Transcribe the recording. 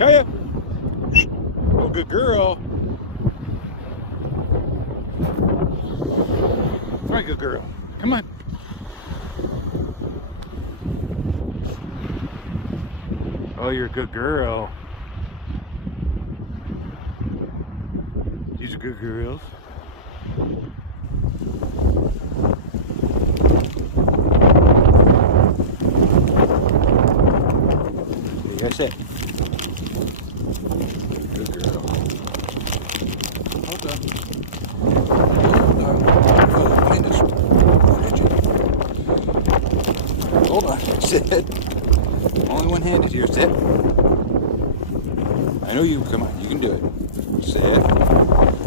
Kaya. Oh, good girl. All right, good girl. Come on. Oh, you're a good girl. These are good girls. You gotta sit. Good girl. Hold on. Oh, mine is rigid. Hold on. Sit. Only one-handed here. Sit. I know you. Come on. You can do it. Sit.